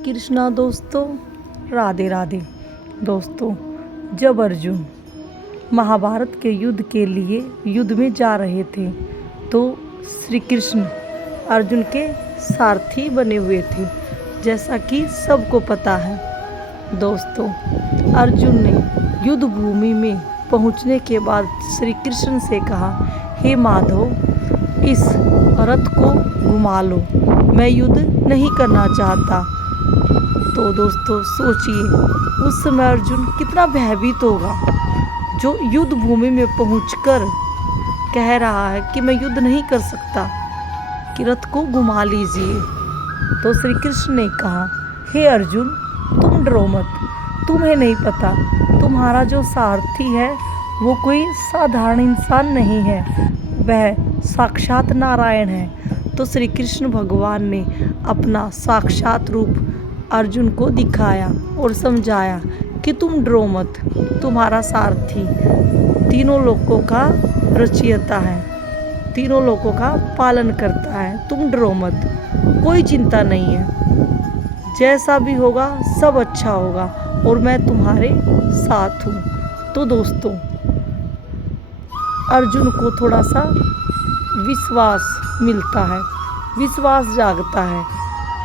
कृष्णा दोस्तों, राधे राधे। दोस्तों, जब अर्जुन महाभारत के युद्ध के लिए युद्ध में जा रहे थे तो श्री कृष्ण अर्जुन के सारथी बने हुए थे, जैसा कि सबको पता है। दोस्तों, अर्जुन ने युद्ध भूमि में पहुंचने के बाद श्री कृष्ण से कहा, हे माधव, इस रथ को घुमा लो, मैं युद्ध नहीं करना चाहता। तो दोस्तों सोचिए, उस समय अर्जुन कितना भयभीत होगा, जो युद्ध भूमि में पहुंचकर कह रहा है कि मैं युद्ध नहीं कर सकता, कि रथ को घुमा लीजिए। तो श्री कृष्ण ने कहा, हे अर्जुन, तुम डरो मत, तुम्हें नहीं पता तुम्हारा जो सारथी है वो कोई साधारण इंसान नहीं है, वह साक्षात नारायण है। तो श्री कृष्ण भगवान ने अपना साक्षात रूप अर्जुन को दिखाया और समझाया कि तुम डरो मत, तुम्हारा सारथी तीनों लोकों का रचयिता है, तीनों लोकों का पालन करता है, तुम डरो मत, कोई चिंता नहीं है, जैसा भी होगा सब अच्छा होगा और मैं तुम्हारे साथ हूँ। तो दोस्तों, अर्जुन को थोड़ा सा विश्वास मिलता है, विश्वास जागता है,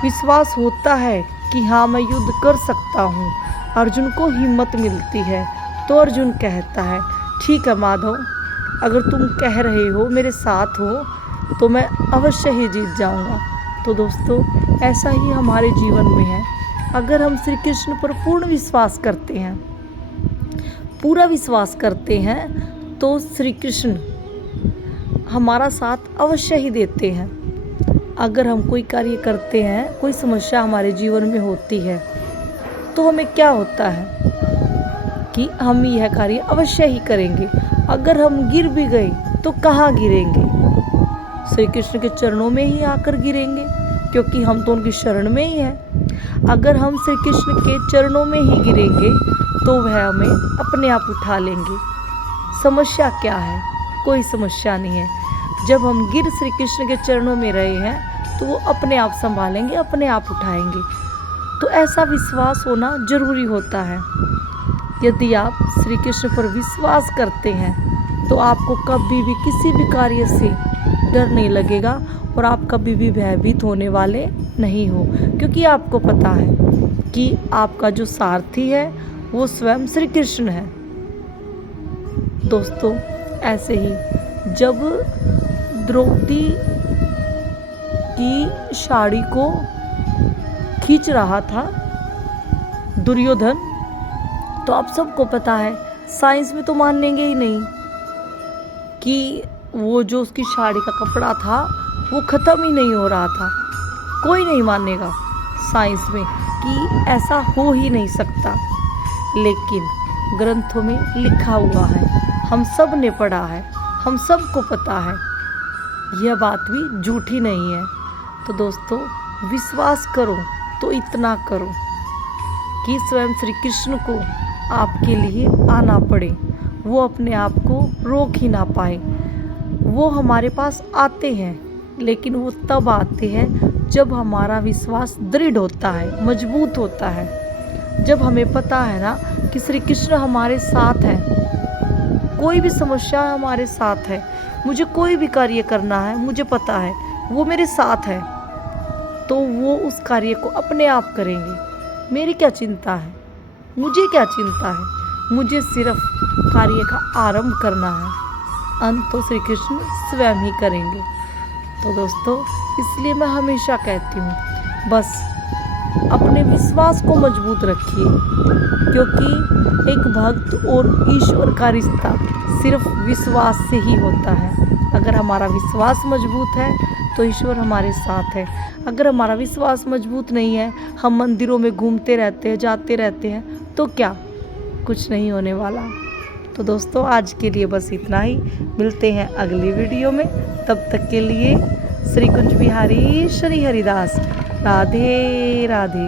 विश्वास होता है कि हाँ मैं युद्ध कर सकता हूँ। अर्जुन को हिम्मत मिलती है। तो अर्जुन कहता है, ठीक है माधव, अगर तुम कह रहे हो मेरे साथ हो तो मैं अवश्य ही जीत जाऊँगा। तो दोस्तों, ऐसा ही हमारे जीवन में है। अगर हम श्री कृष्ण पर पूर्ण विश्वास करते हैं, पूरा विश्वास करते हैं, तो श्री कृष्ण हमारा साथ अवश्य ही देते हैं। अगर हम कोई कार्य करते हैं, कोई समस्या हमारे जीवन में होती है, तो हमें क्या होता है कि हम यह कार्य अवश्य ही करेंगे। अगर हम गिर भी गए तो कहाँ गिरेंगे? श्री कृष्ण के चरणों में ही आकर गिरेंगे, क्योंकि हम तो उनकी शरण में ही हैं। अगर हम श्री कृष्ण के चरणों में ही गिरेंगे तो वह हमें अपने आप उठा लेंगे। समस्या क्या है? कोई समस्या नहीं है। जब हम गिर श्री कृष्ण के चरणों में रहे हैं तो वो अपने आप संभालेंगे, अपने आप उठाएंगे। तो ऐसा विश्वास होना जरूरी होता है। यदि आप श्री कृष्ण पर विश्वास करते हैं तो आपको कभी भी किसी भी कार्य से डर नहीं लगेगा और आप कभी भी भयभीत होने वाले नहीं हो, क्योंकि आपको पता है कि आपका जो सारथी है वो स्वयं श्री कृष्ण है। दोस्तों, ऐसे ही जब द्रौपदी की साड़ी को खींच रहा था दुर्योधन, तो आप सबको पता है, साइंस में तो मान लेंगे ही नहीं कि वो जो उसकी साड़ी का कपड़ा था वो ख़त्म ही नहीं हो रहा था। कोई नहीं मानेगा साइंस में कि ऐसा हो ही नहीं सकता, लेकिन ग्रंथों में लिखा हुआ है, हम सब ने पढ़ा है, हम सबको पता है, यह बात भी झूठी नहीं है। तो दोस्तों, विश्वास करो तो इतना करो कि स्वयं श्री कृष्ण को आपके लिए आना पड़े, वो अपने आप को रोक ही ना पाए। वो हमारे पास आते हैं, लेकिन वो तब आते हैं जब हमारा विश्वास दृढ़ होता है, मजबूत होता है, जब हमें पता है ना कि श्री कृष्ण हमारे साथ हैं, कोई भी समस्या हमारे साथ है, मुझे कोई भी कार्य करना है, मुझे पता है वो मेरे साथ है, तो वो उस कार्य को अपने आप करेंगे। मेरी क्या चिंता है? मुझे क्या चिंता है? मुझे सिर्फ कार्य का आरंभ करना है, अंत तो श्री कृष्ण स्वयं ही करेंगे। तो दोस्तों, इसलिए मैं हमेशा कहती हूँ, बस अपने विश्वास को मजबूत रखिए, क्योंकि एक भक्त और ईश्वर का रिश्ता सिर्फ विश्वास से ही होता है। अगर हमारा विश्वास मजबूत है तो ईश्वर हमारे साथ है। अगर हमारा विश्वास मजबूत नहीं है, हम मंदिरों में घूमते रहते हैं, जाते रहते हैं, तो क्या, कुछ नहीं होने वाला। तो दोस्तों, आज के लिए बस इतना ही। मिलते हैं अगली वीडियो में। तब तक के लिए श्री कुंज बिहारी श्री हरिदास। राधे राधे।